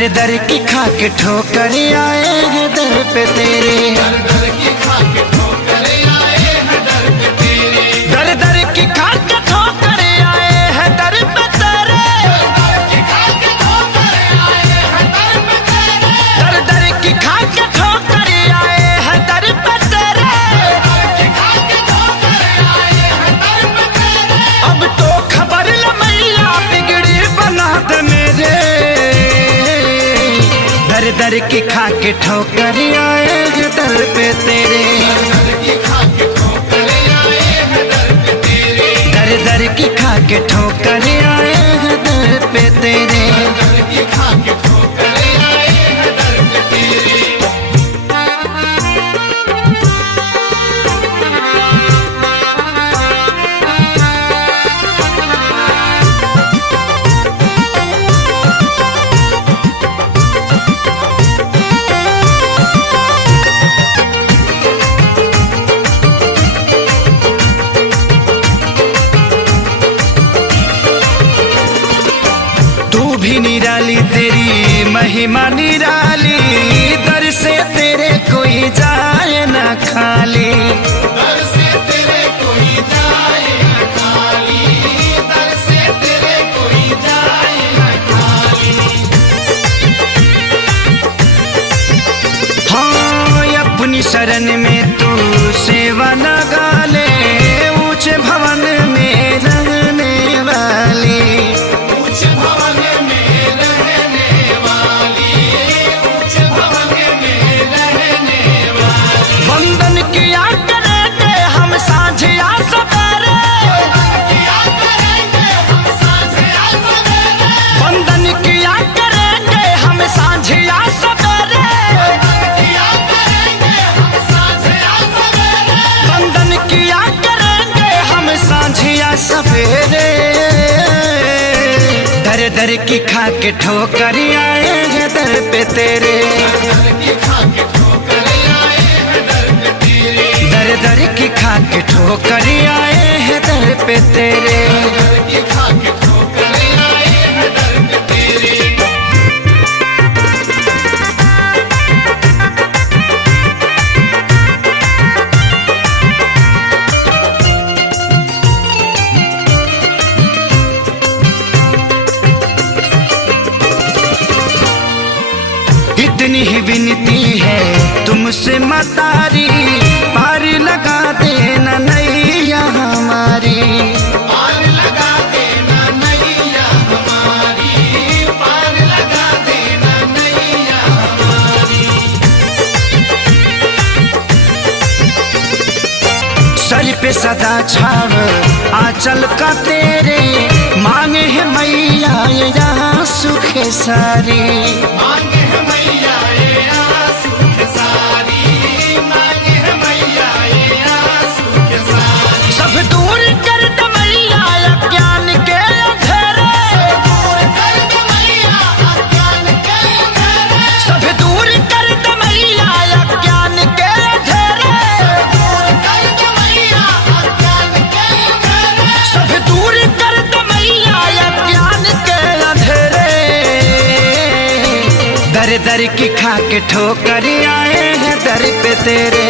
दर दर की खा के ठोकर आए हैं दर पे तेरे। दर दर की खा के ठोकर आए हैं दर पे तेरे। दर दर की खा के ठोकर आए हैं दर पे तेरे। दर दर की खा के ठोकर आए हैं दर पे तेरे। दर दर की खा के ठोकर आए हैं दर पे तेरे। अब तो खबर ल मैया बिगड़ी बना दे मेरे। दर दर की खा के ठोकर आए हैं दर पे तेरे। दर की खा के ठोकर आए हैं दर पे तेरे। दर दर की खा के ठोकर आए हैं दर पे तेरे। दर की खा के ठोकर आए हैं दर पे तेरे। तू भी निराली तेरी महिमा निराली। दर से तेरे कोई जाए ना खाली। दर से तेरे कोई जाए न खाली। दर से तेरे कोई जाए न खाली। हाँ अपनी शरण में तू सेवा लगा ले। ऊंचे भवन में रहने वाली। ऊंच भवन में रहने वाली। ऊंच भवन में रहने वाली। वंदन किया करेंगे हम सांझिया सवेरे। किया करेंगे हम साँझिया सवेरे। वंदन किया करेंगे हम सांझिया सवेरे। किया करेंगे हम साँझिया सवेरे। वंदन किया करेंगे हम सांझिया सवेरे। दर दर की खा के ठोकर आए हैं दर पे तेरे। दर की खा के ठोकर आए हैं दर पे तेरे। दर दर की खा के ठोकर आए हैं दर पे तेरे। दर की खा के ठोकर आए हैं दर पे तेरे। इतनी ही विनती है तुमसे मतारी। पार लगा देना नैया हमारी। पार लगा देना नैया हमारी। पार लगा देना नैया हमारी। सर पे सदा छाव आंचल का तेरे। मांगे है मैया यहाँ सुख सारी। मांगे है मैया ये आंसू के सारी। मांगे है मैया ये आंसू के सारी। सब दूर कर दे मैया अज्ञान के अंधेरे। दूर कर दे मैया अज्ञान के अंधेरे। सब दूर कर दे मैया अज्ञान के अंधेरे। दूर कर दे मैया अज्ञान के अंधेरे। सब दूर कर दे मैया अज्ञान के अंधेरे। दर दर की खा के ठोकर आए हैं दर पे तेरे।